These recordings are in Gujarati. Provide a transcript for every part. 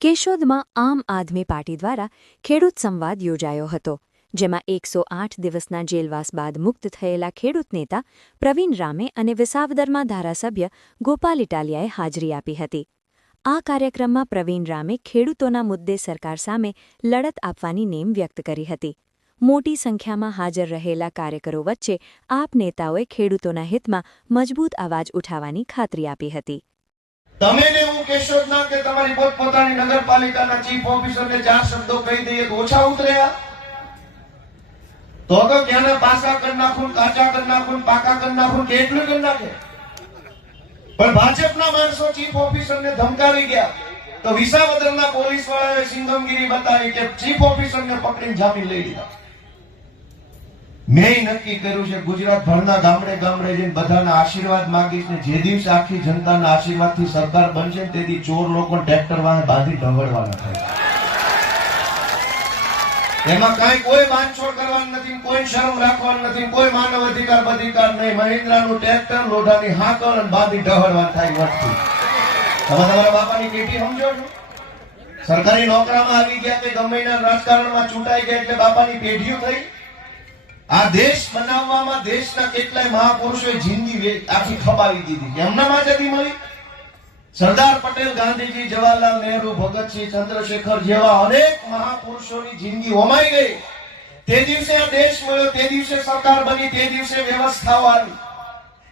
કેશોદમાં આમ આદમી પાર્ટી દ્વારા ખેડૂત સંવાદ યોજાયો હતો, જેમાં 108 દિવસના જેલવાસ બાદ મુક્ત થયેલા ખેડૂત નેતા પ્રવીણ રામે અને વિસાવદરમાં ધારાસભ્ય ગોપાલ ઇટાલિયાએ હાજરી આપી હતી. આ કાર્યક્રમમાં પ્રવીણ રામે ખેડૂતોના મુદ્દે સરકાર સામે લડત આપવાની નેમ વ્યક્ત કરી હતી. મોટી સંખ્યામાં હાજર રહેલા કાર્યકરો વચ્ચે આપ નેતાઓએ ખેડૂતોના હિતમાં મજબૂત અવાજ ઉઠાવવાની ખાતરી આપી હતી. તમે ને હું કેશોદના કે તમારી પોતપોતાની નગરપાલિકાના ચીફ ઓફિસરને 4 શબ્દો કહી દઈએ તો ઓછા ઉતર્યા? તો ક્યાંના પાસા કરી નાખું, કાચા કરી નાખું, પાકા કરી નાખું, કેટલું કરી નાખે. પણ ભાજપના માણસો ચીફ ઓફિસરને ધમકાવી ગયા તો વિસાવદરના પોલીસ વાળાએ સિંગમગીરી બતાવી કે ચીફ ઓફિસરને પકડીને જામીન લઈ લીધા. મેં નક્કી કર્યું છે ગુજરાત ભરના ગામડે ગામડે જઈને બધાના આશીર્વાદ માંગીશ ને જે દિવસે આખી જનતાના આશીર્વાદથી સરકાર બનશે તેથી ચોર લોકો ટ્રેક્ટર વાળા બાંધી ઢવળવાના થાય. એમાં કાંઈ કોઈ બાંધછોડ કરવાનું નથી, કોઈ શરમ રાખવાનું નથી, કોઈ માનવ અધિકાર બધિકાર નહીં. મહિન્દ્રાનું ટ્રેક્ટર, લોઢાની હાકલ અને બાંધી ઢવળવાનું થાય વટથી. તમે તમારા બાપાની પેટી સમજો છો? સરકારી નોકરામાં આવી ગયા કે ગમે એના રાજકારણમાં ચૂંટાઈ ગયા એટલે બાપાની પેઢીઓ થઈ. આ દેશ બનાવવામાં દેશના કેટલાય મહાપુરુષોએ જિંદગી આખી ખપાવી દીધી. એમના માટેથી મળી. સરદાર પટેલ, ગાંધીજી, જવાહરલાલ નહેરુ, ભગતસિંહ, ચંદ્રશેખર જેવા અનેક મહાપુરુષોની જિંદગી હોમાઈ ગઈ. તે દિવસે આ દેશ મળ્યો, તે દિવસે સરકાર બની, તે દિવસે વ્યવસ્થાઓ આવી.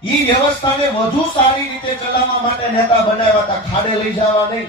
ઈ વ્યવસ્થાને વધુ સારી રીતે ચલાવવા માટે નેતા બનાવ્યા હતા, ખાડે લઈ જવા નહીં.